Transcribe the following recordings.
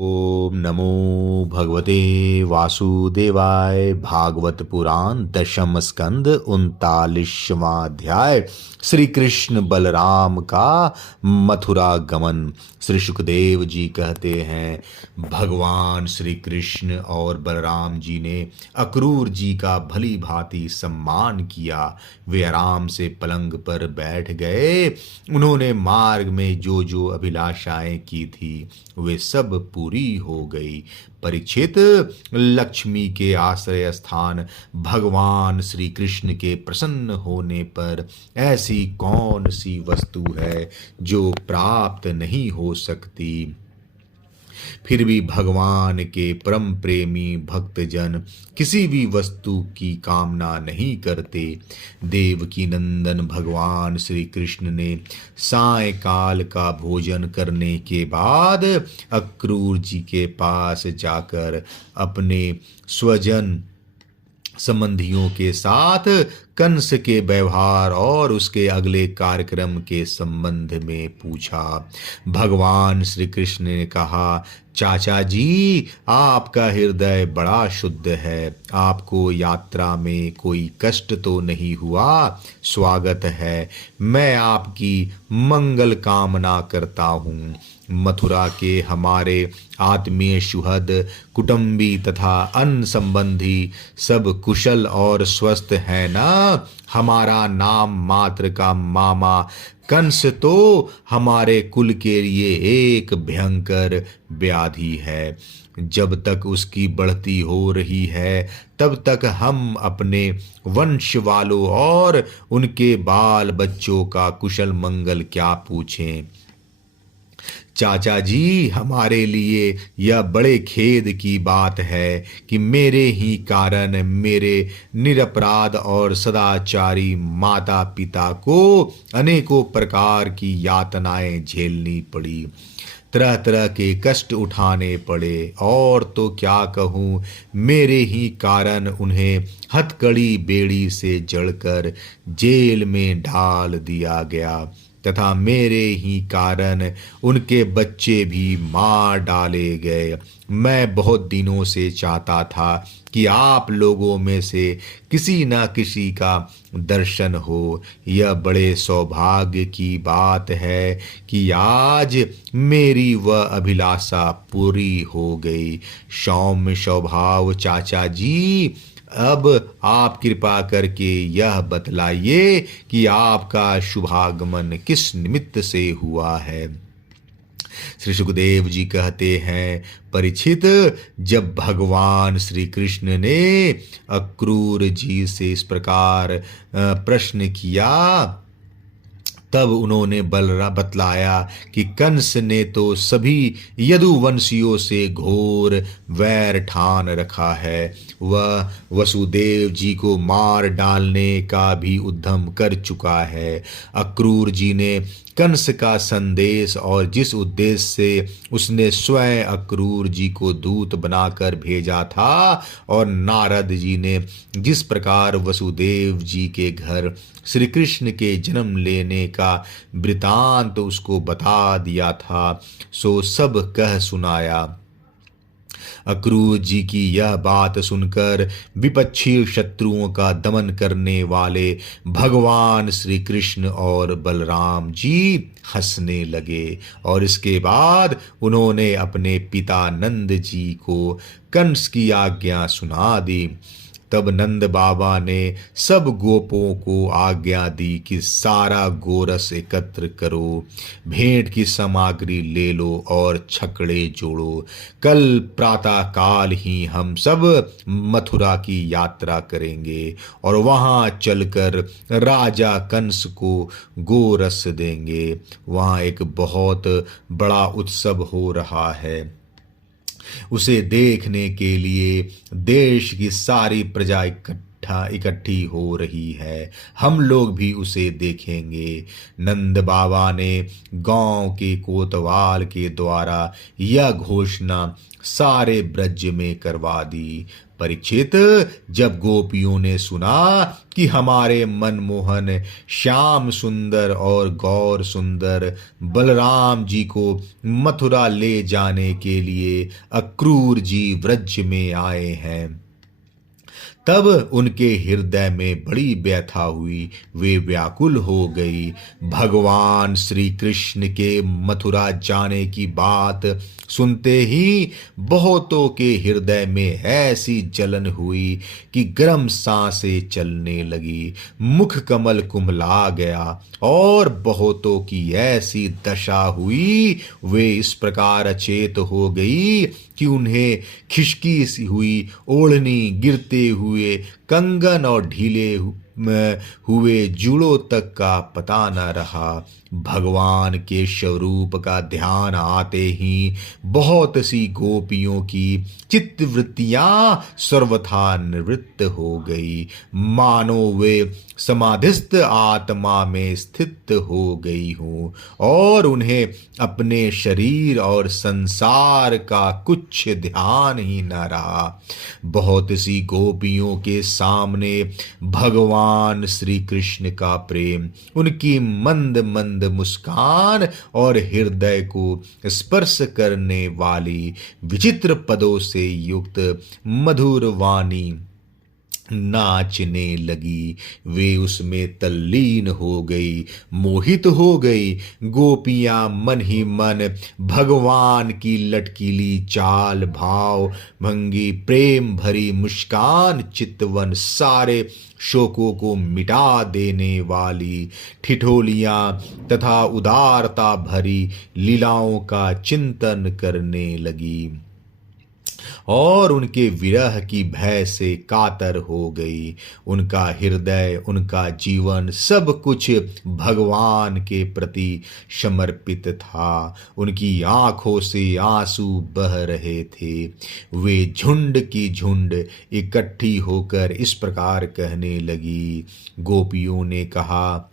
ओम नमो भगवते वासुदेवाय। भागवत पुराण दशम स्कंद 39वां अध्याय। श्री कृष्ण बलराम का मथुरा गमन। श्री सुखदेव जी कहते हैं, भगवान श्री कृष्ण और बलराम जी ने अक्रूर जी का भली भांति सम्मान किया। वे आराम से पलंग पर बैठ गए। उन्होंने मार्ग में जो जो अभिलाषाएं की थी वे सब पूरी हो गई। परीक्षित, लक्ष्मी के आश्रय स्थान भगवान श्री कृष्ण के प्रसन्न होने पर ऐसी कौन सी वस्तु है जो प्राप्त नहीं हो सकती। फिर भी भगवान के परम प्रेमी भक्तजन किसी भी वस्तु की कामना नहीं करते। देवकी नंदन भगवान श्री कृष्ण ने सायंकाल का भोजन करने के बाद अक्रूर जी के पास जाकर अपने स्वजन संबंधियों के साथ कंस के व्यवहार और उसके अगले कार्यक्रम के संबंध में पूछा। भगवान श्री कृष्ण ने कहा, चाचा जी, आपका हृदय बड़ा शुद्ध है। आपको यात्रा में कोई कष्ट तो नहीं हुआ। स्वागत है। मैं आपकी मंगल कामना करता हूँ। मथुरा के हमारे आत्मीय सुहृद, कुटुंबी तथा अन्य संबंधी सब कुशल और स्वस्थ है ना। हमारा नाम मात्र का मामा कंस तो हमारे कुल के लिए एक भयंकर व्याधि है। जब तक उसकी बढ़ती हो रही है तब तक हम अपने वंश वालों और उनके बाल बच्चों का कुशल मंगल क्या पूछें। चाचा जी, हमारे लिए यह बड़े खेद की बात है कि मेरे ही कारण मेरे निरपराध और सदाचारी माता पिता को अनेकों प्रकार की यातनाएं झेलनी पड़ी, तरह तरह के कष्ट उठाने पड़े, और तो क्या कहूँ, मेरे ही कारण उन्हें हथकड़ी बेड़ी से जड़कर जेल में डाल दिया गया तथा मेरे ही कारण उनके बच्चे भी मार डाले गए। मैं बहुत दिनों से चाहता था कि आप लोगों में से किसी न किसी का दर्शन हो। यह बड़े सौभाग्य की बात है कि आज मेरी वह अभिलाषा पूरी हो गई। सौम्य स्वभाव चाचा जी, अब आप कृपा करके यह बतलाइए कि आपका शुभागमन किस निमित्त से हुआ है। श्री सुखदेव जी कहते हैं, परीक्षित, जब भगवान श्री कृष्ण ने अक्रूर जी से इस प्रकार प्रश्न किया तब उन्होंने बतलाया कि कंस ने तो सभी यदुवंशियों से घोर वैर ठान रखा है। वह वसुदेव जी को मार डालने का भी उद्यम कर चुका है। अक्रूर जी ने कंस का संदेश और जिस उद्देश्य से उसने स्वयं अक्रूर जी को दूत बनाकर भेजा था और नारद जी ने जिस प्रकार वसुदेव जी के घर श्री कृष्ण के जन्म लेने का वृतांत उसको बता दिया था, सो सब कह सुनाया। अक्रूर जी की यह बात सुनकर विपक्षी शत्रुओं का दमन करने वाले भगवान श्री कृष्ण और बलराम जी हंसने लगे और इसके बाद उन्होंने अपने पिता नंद जी को कंस की आज्ञा सुना दी। तब नंद बाबा ने सब गोपों को आज्ञा दी कि सारा गोरस एकत्र करो, भेंट की सामग्री ले लो और छकड़े जोड़ो। कल प्रातः काल ही हम सब मथुरा की यात्रा करेंगे और वहां चलकर राजा कंस को गोरस देंगे। वहां एक बहुत बड़ा उत्सव हो रहा है। उसे देखने के लिए देश की सारी प्रजा इकट्ठी हो रही है, हम लोग भी उसे देखेंगे। नंद बाबा ने गांव के कोतवाल के द्वारा यह घोषणा सारे ब्रज में करवा दी। परीक्षित, जब गोपियों ने सुना कि हमारे मनमोहन श्याम सुंदर और गौर सुंदर बलराम जी को मथुरा ले जाने के लिए अक्रूर जी व्रज में आए हैं, तब उनके हृदय में बड़ी व्यथा हुई, वे व्याकुल हो गई। भगवान श्री कृष्ण के मथुरा जाने की बात सुनते ही बहुतों के हृदय में ऐसी जलन हुई कि गर्म सांसें चलने लगी, मुख कमल कुम्हला गया और बहुतों की ऐसी दशा हुई, वे इस प्रकार अचेत हो गई कि उन्हें खिसकी सी हुई ओढ़नी, गिरते हुए कंगन और ढीले हुए जूड़ों तक का पता न रहा। भगवान के स्वरूप का ध्यान आते ही बहुत सी गोपियों की चित्तवृत्तियां सर्वथा निवृत्त हो गई, मानो वे समाधिस्थ आत्मा में स्थित हो गई हों और उन्हें अपने शरीर और संसार का कुछ ध्यान ही न रहा। बहुत सी गोपियों के सामने भगवान श्री कृष्ण का प्रेम, उनकी मंद मंद मुस्कान और हृदय को स्पर्श करने वाली विचित्र पदों से युक्त मधुर वाणी नाचने लगी, वे उसमें तल्लीन हो गई, मोहित हो गई। गोपियां मन ही मन भगवान की लटकीली चाल, भाव भंगी, प्रेम भरी मुस्कान, चितवन, सारे शोकों को मिटा देने वाली ठिठोलियां तथा उदारता भरी लीलाओं का चिंतन करने लगी और उनके विरह की भय से कातर हो गई। उनका हृदय, उनका जीवन, सब कुछ भगवान के प्रति समर्पित था। उनकी आंखों से आंसू बह रहे थे। वे झुंड की झुंड इकट्ठी होकर इस प्रकार कहने लगी। गोपियों ने कहा,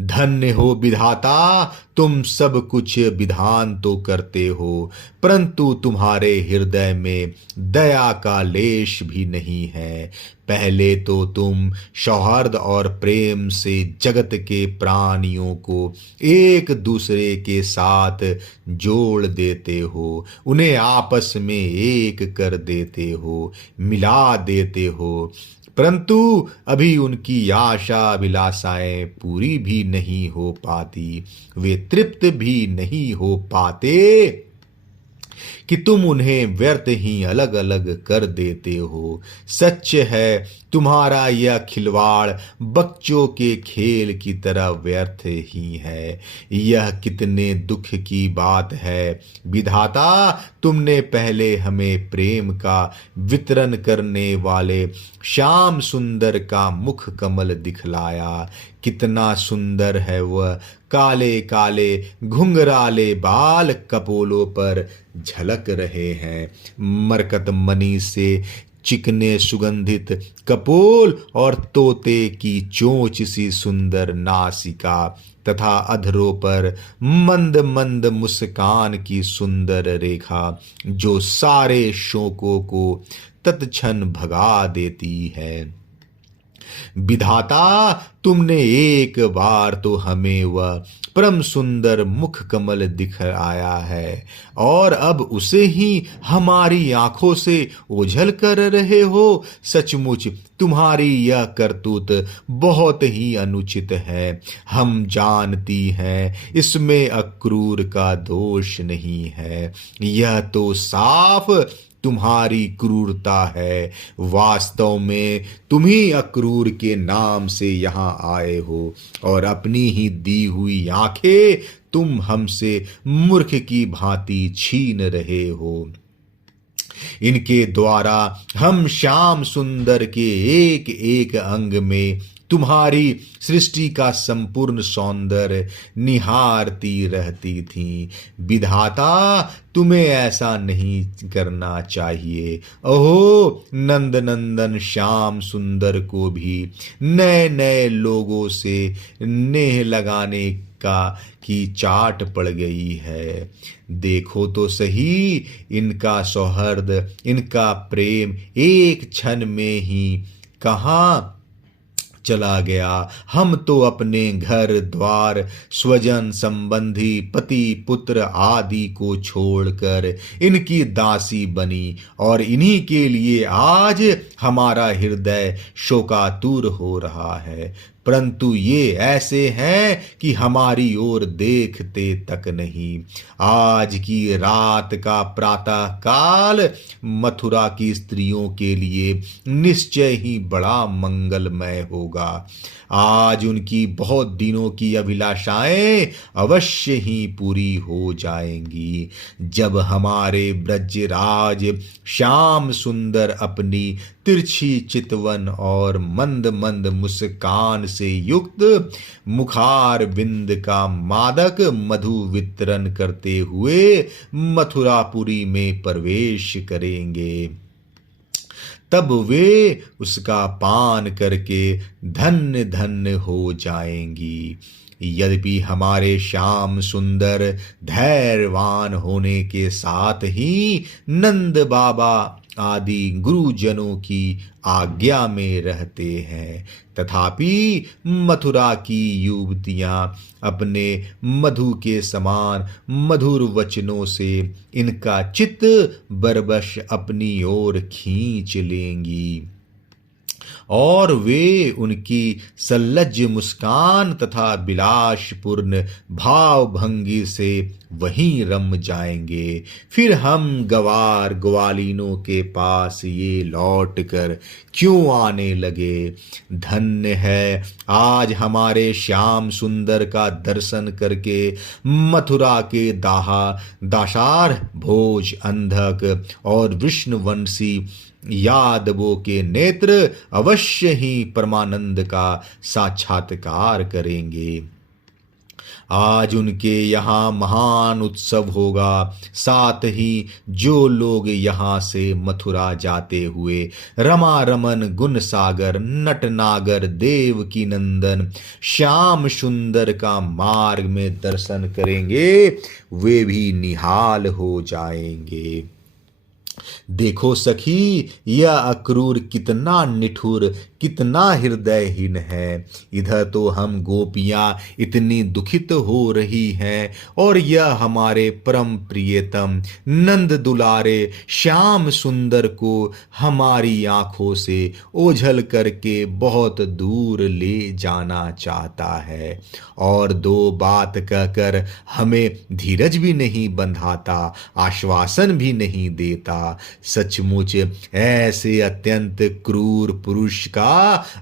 धन्य हो विधाता, तुम सब कुछ विधान तो करते हो, परंतु तुम्हारे हृदय में दया का लेश भी नहीं है। पहले तो तुम सौहार्द और प्रेम से जगत के प्राणियों को एक दूसरे के साथ जोड़ देते हो, उन्हें आपस में एक कर देते हो, मिला देते हो, परंतु अभी उनकी आशा अभिलाषाएं पूरी भी नहीं हो पाती, वे तृप्त भी नहीं हो पाते कि तुम उन्हें व्यर्थ ही अलग अलग कर देते हो। सच है, तुम्हारा यह खिलवाड़ बच्चों के खेल की तरह व्यर्थ ही है। यह कितने दुख की बात है विधाता, तुमने पहले हमें प्रेम का वितरण करने वाले श्याम सुंदर का मुख कमल दिखलाया। कितना सुंदर है वह, काले काले घुंघराले बाल कपोलों पर झलक रहे हैं, मरकत मणि से चिकने सुगंधित कपोल और तोते की चोंच सी सुंदर नासिका तथा अधरों पर मंद मंद मुस्कान की सुंदर रेखा, जो सारे शोकों को तत्क्षण भगा देती है। विधाता, तुमने एक बार तो हमें वह परम सुंदर मुख कमल दिखाया है और अब उसे ही हमारी आंखों से ओझल कर रहे हो। सचमुच तुम्हारी यह करतूत बहुत ही अनुचित है। हम जानती हैं इसमें अक्रूर का दोष नहीं है, यह तो साफ तुम्हारी क्रूरता है। वास्तव में तुम ही अक्रूर के नाम से यहाँ आए हो और अपनी ही दी हुई आंखें तुम हमसे मूर्ख की भांति छीन रहे हो। इनके द्वारा हम श्याम सुंदर के एक एक अंग में तुम्हारी सृष्टि का संपूर्ण सौंदर्य निहारती रहती थीं। विधाता, तुम्हें ऐसा नहीं करना चाहिए। ओहो, नंद नंदन श्याम सुंदर को भी नए नए लोगों से नेह लगाने की चाट पड़ गई है। देखो तो सही, इनका सौहार्द, इनका प्रेम एक क्षण में ही कहाँ चला गया। हम तो अपने घर द्वार, स्वजन संबंधी, पति पुत्र आदि को छोड़कर इनकी दासी बनी और इन्हीं के लिए आज हमारा हृदय शोकातुर हो रहा है। परंतु ये ऐसे हैं कि हमारी ओर देखते तक नहीं। आज की रात का प्रातः काल मथुरा की स्त्रियों के लिए निश्चय ही बड़ा मंगलमय होगा। आज उनकी बहुत दिनों की अभिलाषाएं अवश्य ही पूरी हो जाएंगी। जब हमारे ब्रजराज श्याम सुंदर अपनी तिरछी चितवन और मंद मंद मुस्कान से युक्त मुखार बिंद का मादक मधु वितरण करते हुए मथुरापुरी में प्रवेश करेंगे, तब वे उसका पान करके धन्य धन्य हो जाएंगी। यद्यपि हमारे श्याम सुंदर धैर्यवान होने के साथ ही नंद बाबा आदि गुरुजनों की आज्ञा में रहते हैं, तथापि मथुरा की युवतियां अपने मधु के समान मधुर वचनों से इनका चित्त बरबस अपनी ओर खींच लेंगी और वे उनकी सल्लज मुस्कान तथा विलासपूर्ण भावभंगी से वहीं रम जाएंगे। फिर हम गवार ग्वालिनों के पास ये लौट कर क्यों आने लगे। धन्य है आज हमारे श्याम सुंदर का दर्शन करके मथुरा के दाशार भोज अंधक और विष्णुवंशी यादवों के नेत्र अवश्य ही परमानंद का साक्षात्कार करेंगे। आज उनके यहाँ महान उत्सव होगा। साथ ही जो लोग यहाँ से मथुरा जाते हुए रमा रमन गुण सागर नटनागर देवकी नंदन श्याम सुंदर का मार्ग में दर्शन करेंगे, वे भी निहाल हो जाएंगे। देखो सखी, यह अक्रूर कितना निठुर, कितना हृदयहीन है। इधर तो हम गोपियां इतनी दुखित हो रही हैं और यह हमारे परम प्रियतम नंद दुलारे श्याम सुंदर को हमारी आंखों से ओझल करके बहुत दूर ले जाना चाहता है और दो बात कहकर हमें धीरज भी नहीं बंधाता, आश्वासन भी नहीं देता। सचमुच ऐसे अत्यंत क्रूर पुरुष का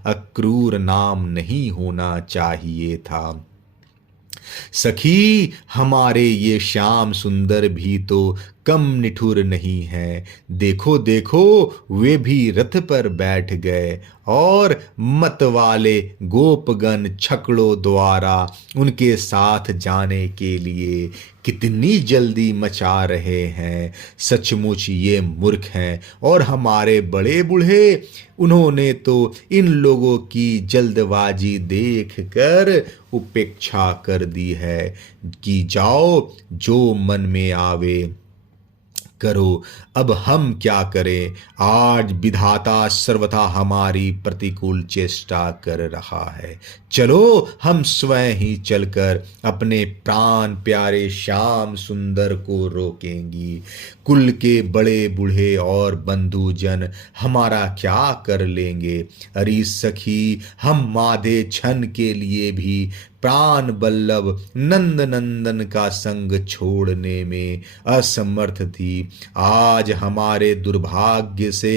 अक्रूर नाम नहीं होना चाहिए था। सखी, हमारे ये श्याम सुंदर भी तो कम निठुर नहीं है। देखो देखो, वे भी रथ पर बैठ गए और मत वाले गोपगण छकड़ों द्वारा उनके साथ जाने के लिए कितनी जल्दी मचा रहे हैं। सचमुच ये मूर्ख हैं और हमारे बड़े बूढ़े, उन्होंने तो इन लोगों की जल्दबाजी देखकर उपेक्षा कर दी है कि जाओ जो मन में आवे करो। अब हम क्या करें। आज विधाता सर्वथा हमारी प्रतिकूल चेष्टा कर रहा है। चलो हम स्वयं ही चलकर अपने प्राण प्यारे श्याम सुंदर को रोकेंगी। कुल के बड़े बूढ़े और बंधुजन हमारा क्या कर लेंगे। अरे सखी, हम माधे क्षण के लिए भी प्राण बल्लभ नंद नंदन का संग छोड़ने में असमर्थ थी। आज हमारे दुर्भाग्य से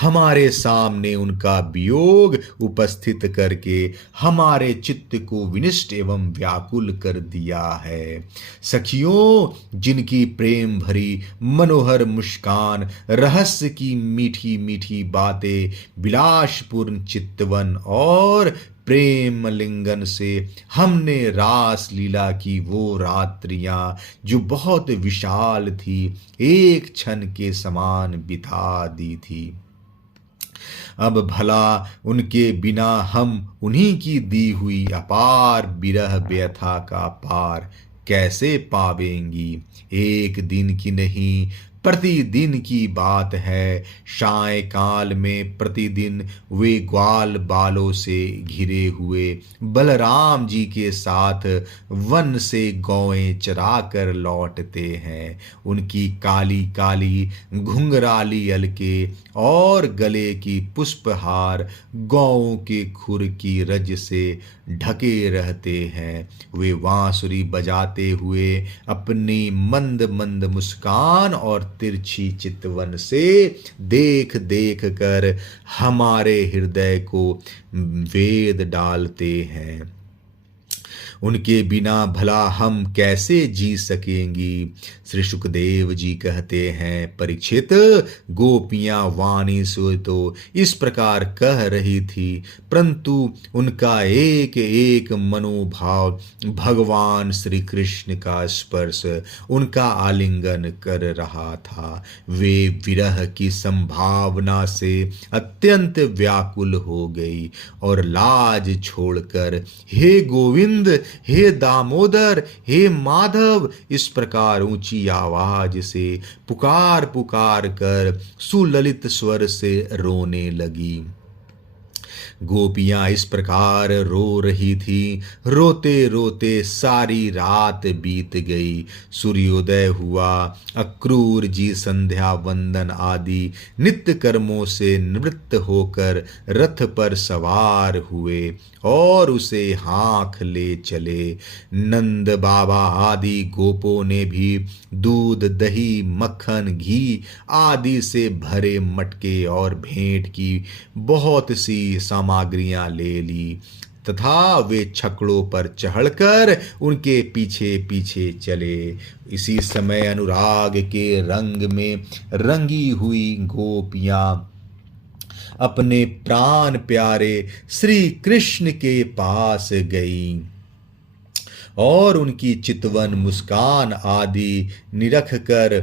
हमारे सामने उनका वियोग उपस्थित करके हमारे चित्त को विनिष्ट एवं व्याकुल कर दिया है। सखियों, जिनकी प्रेम भरी मनोहर मुस्कान, रहस्य की मीठी मीठी बातें, विलासपूर्ण चितवन और प्रेम लिंगन से हमने रास लीला की वो रात्रियां, जो बहुत विशाल थी, एक क्षण के समान बिता दी थी। अब भला उनके बिना हम उन्हीं की दी हुई अपार विरह व्यथा का पार कैसे पावेंगी। एक दिन की नहीं, प्रतिदिन की बात है। सायंकाल में प्रतिदिन वे ग्वाल बालों से घिरे हुए बलराम जी के साथ वन से गौएं चरा कर लौटते हैं। उनकी काली काली घुंघराली अलके और गले की पुष्पहार गौओं के खुर की रज से ढके रहते हैं। वे बांसुरी बजाते हुए अपनी मंद मंद मुस्कान और तिरछी चितवन से देख देख कर हमारे हृदय को वेद डालते हैं। उनके बिना भला हम कैसे जी सकेंगी। श्री सुखदेव जी कहते हैं, परीक्षित, गोपियां वाणी से तो इस प्रकार कह रही थी, परंतु उनका एक एक मनोभाव भगवान श्री कृष्ण का स्पर्श, उनका आलिंगन कर रहा था। वे विरह की संभावना से अत्यंत व्याकुल हो गई और लाज छोड़कर हे गोविंद, हे दामोदर, हे माधव, इस प्रकार ऊंची आवाज से पुकार पुकार कर सुललित स्वर से रोने लगी। गोपियां इस प्रकार रो रही थी। रोते रोते सारी रात बीत गई। सूर्योदय हुआ। अक्रूर जी संध्या वंदन आदि नित्य कर्मों से निवृत्त होकर रथ पर सवार हुए और उसे हाँक ले चले। नंद बाबा आदि गोपों ने भी दूध, दही, मक्खन, घी आदि से भरे मटके और भेंट की बहुत सी सामग्रियां ले ली तथा वे छकड़ों पर चढ़कर उनके पीछे पीछे चले। इसी समय अनुराग के रंग में रंगी हुई गोपियां अपने प्राण प्यारे श्री कृष्ण के पास गई और उनकी चितवन, मुस्कान आदि निरख कर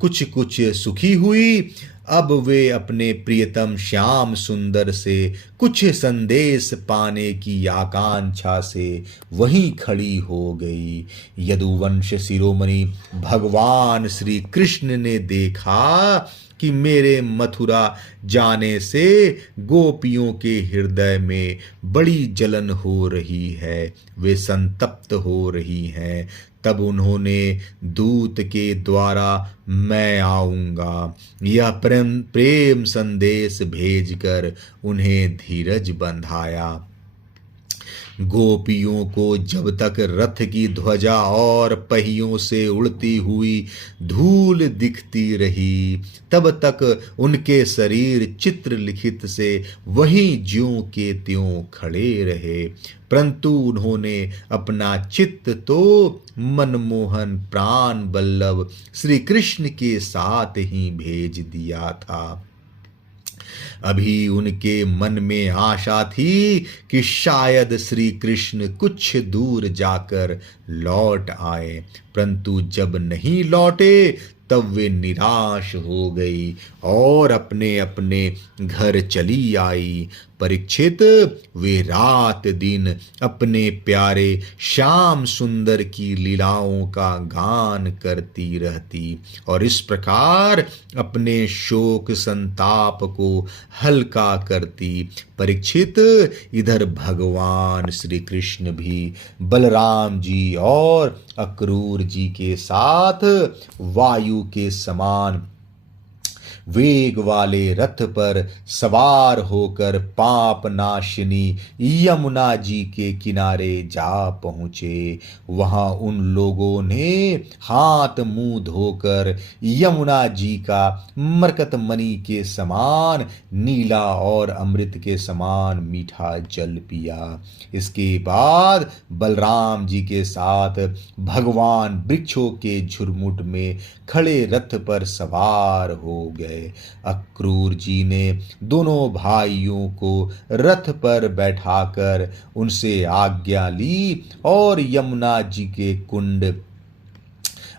कुछ कुछ सुखी हुई। अब वे अपने प्रियतम श्याम सुंदर से कुछ संदेश पाने की आकांक्षा से वहीं खड़ी हो गई। यदुवंश शिरोमणि भगवान श्री कृष्ण ने देखा कि मेरे मथुरा जाने से गोपियों के हृदय में बड़ी जलन हो रही है, वे संतप्त हो रही हैं। तब उन्होंने दूत के द्वारा मैं आऊंगा यह प्रेम संदेश भेजकर उन्हें धीरज बंधाया। गोपियों को जब तक रथ की ध्वजा और पहियों से उड़ती हुई धूल दिखती रही, तब तक उनके शरीर चित्र लिखित से वहीं ज्यों के त्यों खड़े रहे। परंतु उन्होंने अपना चित्त तो मनमोहन प्राण वल्लभ श्री कृष्ण के साथ ही भेज दिया था। अभी उनके मन में आशा थी कि शायद श्री कृष्ण कुछ दूर जाकर लौट आए, परंतु जब नहीं लौटे तब वे निराश हो गई और अपने अपने घर चली आई। परीक्षित, वे रात दिन अपने प्यारे श्याम सुंदर की लीलाओं का गान करती रहती और इस प्रकार अपने शोक संताप को हल्का करती। परीक्षित, इधर भगवान श्री कृष्ण भी बलराम जी और अक्रूर जी के साथ वायु के समान वेग वाले रथ पर सवार होकर पाप नाशिनी यमुना जी के किनारे जा पहुँचे। वहाँ उन लोगों ने हाथ मुंह धोकर यमुना जी का मरकतमणि के समान नीला और अमृत के समान मीठा जल पिया। इसके बाद बलराम जी के साथ भगवान वृक्षों के झुरमुट में खड़े रथ पर सवार हो गए। अक्रूर जी ने दोनों भाइयों को रथ पर बैठाकर उनसे आज्ञा ली और यमुना जी के कुंड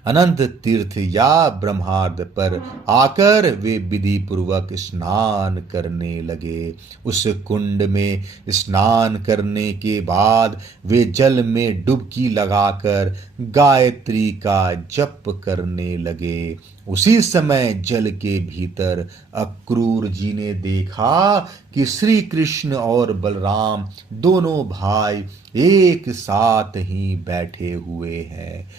अनंत तीर्थ या ब्रह्मार्द पर आकर वे विधि पूर्वक स्नान करने लगे। उस कुंड में स्नान करने के बाद वे जल में डुबकी लगाकर गायत्री का जप करने लगे। उसी समय जल के भीतर अक्रूर जी ने देखा कि श्री कृष्ण और बलराम दोनों भाई एक साथ ही बैठे हुए हैं।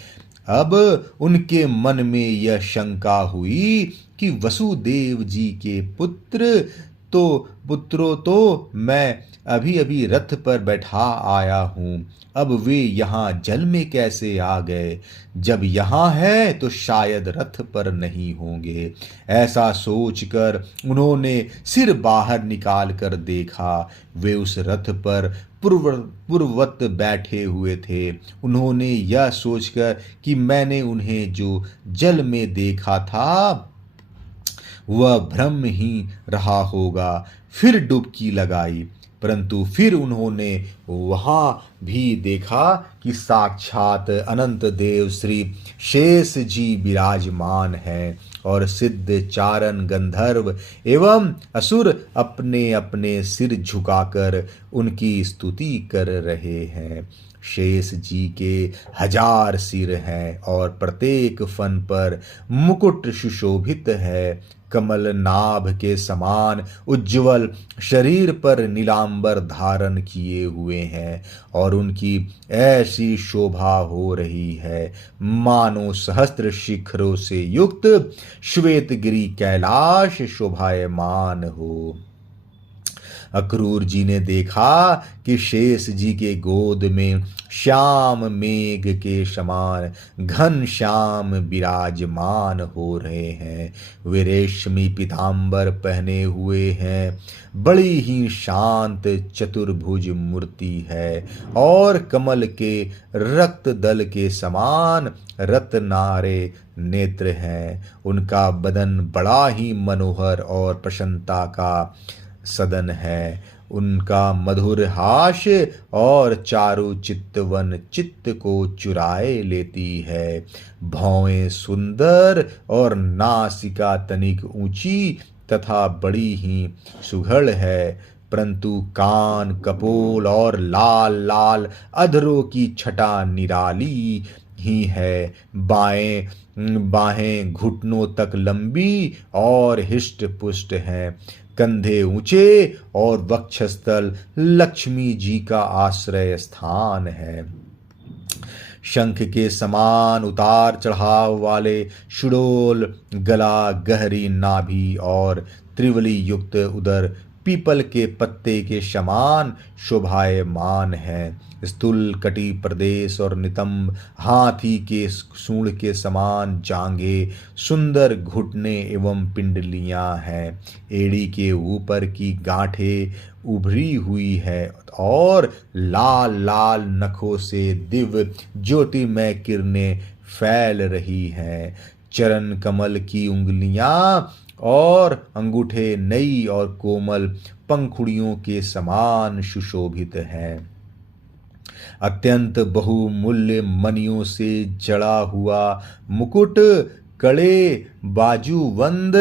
अब उनके मन में यह शंका हुई कि वसुदेव जी के पुत्रों तो मैं अभी अभी रथ पर बैठा आया हूँ, अब वे यहाँ जल में कैसे आ गए? जब यहाँ है तो शायद रथ पर नहीं होंगे। ऐसा सोचकर उन्होंने सिर बाहर निकाल कर देखा, वे उस रथ पर पूर्ववत बैठे हुए थे। उन्होंने यह सोचकर कि मैंने उन्हें जो जल में देखा था वह भ्रम ही रहा होगा, फिर डुबकी लगाई, परंतु फिर उन्होंने वहां भी देखा कि साक्षात अनंत देव श्री शेष जी विराजमान हैं और सिद्ध चारण गंधर्व एवं असुर अपने अपने सिर झुकाकर उनकी स्तुति कर रहे हैं। शेष जी के 1000 सिर हैं और प्रत्येक फन पर मुकुट सुशोभित है। कमल नाभ के समान उज्ज्वल शरीर पर नीलांबर धारण किए हुए हैं और उनकी ऐसी शोभा हो रही है मानो सहस्त्र शिखरों से युक्त श्वेतगिरी कैलाश शोभायमान हो। अक्रूर जी ने देखा कि शेष जी के गोद में श्याम मेघ के समान घन श्याम विराजमान हो रहे हैं। वे रेशमी पीतांबर पहने हुए हैं, बड़ी ही शांत चतुर्भुज मूर्ति है और कमल के रक्त दल के समान रत्नारे नेत्र हैं। उनका बदन बड़ा ही मनोहर और प्रसन्नता का सदन है। उनका मधुर हास्य और चारु चित्तवन चित्त को चुराए लेती है। भौएं सुंदर और नासिका तनिक ऊंची तथा बड़ी ही सुघड़ है, परंतु कान कपोल और लाल लाल अधरों की छटा निराली ही है। बाहें घुटनों तक लंबी और हिष्ट पुष्ट हैं। कंधे ऊंचे और वक्षस्थल लक्ष्मी जी का आश्रय स्थान है। शंख के समान उतार चढ़ाव वाले सुडोल गला, गहरी नाभि और त्रिवली युक्त उदर पीपल के पत्ते के समान शोभायमान है। स्थूल कटी प्रदेश और नितंब हाथी के सूंड के समान जांघें, सुंदर घुटने एवं पिंडलियां हैं। एड़ी के ऊपर की गांठें उभरी हुई है और लाल लाल नखों से दिव्य ज्योतिमय किरणें फैल रही हैं। चरण कमल की उंगलियां और अंगूठे नई और कोमल पंखुड़ियों के समान सुशोभित हैं। अत्यंत बहुमूल्य मणियों से जड़ा हुआ मुकुट, कड़े, बाजूबंद,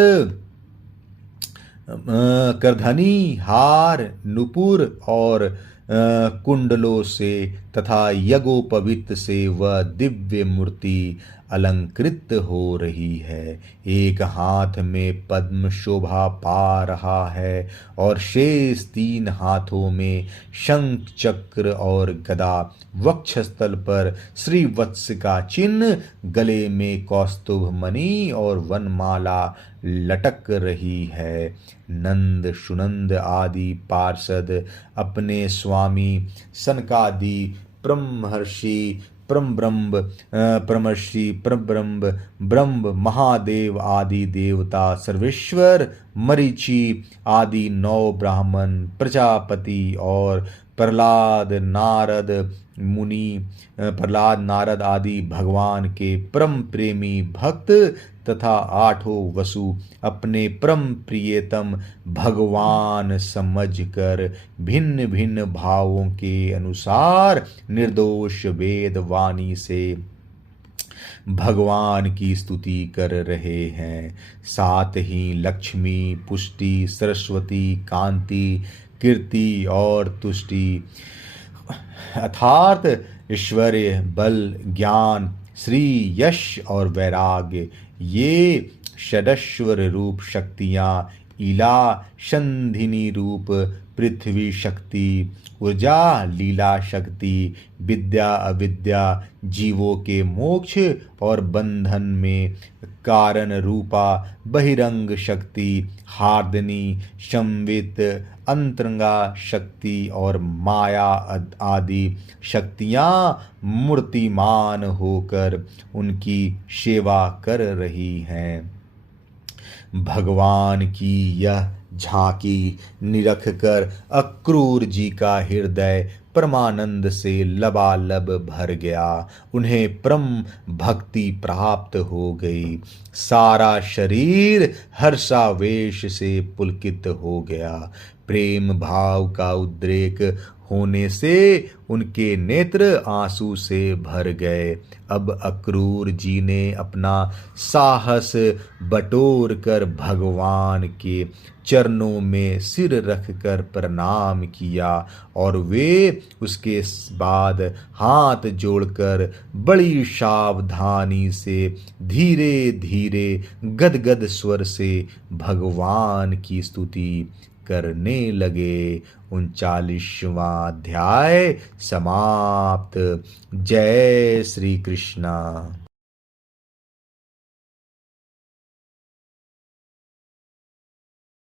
करधनी, हार, नुपुर और कुंडलों से तथा यज्ञोपवीत से वह दिव्य मूर्ति अलंकृत हो रही है। एक हाथ में पद्म शोभा पा रहा है और शेष 3 हाथों में शंख चक्र और गदा, वक्षस्थल पर श्रीवत्स का चिन्ह, गले में कौस्तुभ मणि और वनमाला लटक रही है। नंद सुनंद आदि पार्षद अपने स्वामी सनकादि ब्रह्मर्षि ब्रह्म महादेव आदि देवता, सर्वेश्वर, मरीचि आदि 9 ब्राह्मण, प्रजापति और प्रहलाद नारद आदि भगवान के परम प्रेमी भक्त तथा 8 वसु अपने परम प्रियतम भगवान समझकर भिन्न भिन्न भावों के अनुसार निर्दोष वेद वाणी से भगवान की स्तुति कर रहे हैं। साथ ही लक्ष्मी, पुष्टि, सरस्वती, कांति, कीर्ति और तुष्टि अर्थात ऐश्वर्य, बल, ज्ञान, श्री, यश और वैराग्य, ये षडश्वर रूप शक्तियाँ, इला संधिनी रूप पृथ्वी शक्ति, ऊर्जा लीला शक्ति, विद्या अविद्या जीवों के मोक्ष और बंधन में कारण रूपा बहिरंग शक्ति, हार्दनी, संवित, अंतरंगा शक्ति और माया आदि शक्तियाँ मूर्तिमान होकर उनकी सेवा कर रही हैं। भगवान की यह झांकी निरख कर अक्रूर जी का हृदय परमानंद से लबालब भर गया। उन्हें परम भक्ति प्राप्त हो गई। सारा शरीर हर्षावेश से पुलकित हो गया। प्रेम भाव का उद्रेक होने से उनके नेत्र आंसू से भर गए। अब अक्रूर जी ने अपना साहस बटोर कर भगवान के चरणों में सिर रखकर प्रणाम किया और वे उसके बाद हाथ जोड़कर बड़ी सावधानी से धीरे धीरे गदगद स्वर से भगवान की स्तुति करने लगे। 39वां अध्याय समाप्त। जय श्री कृष्णा।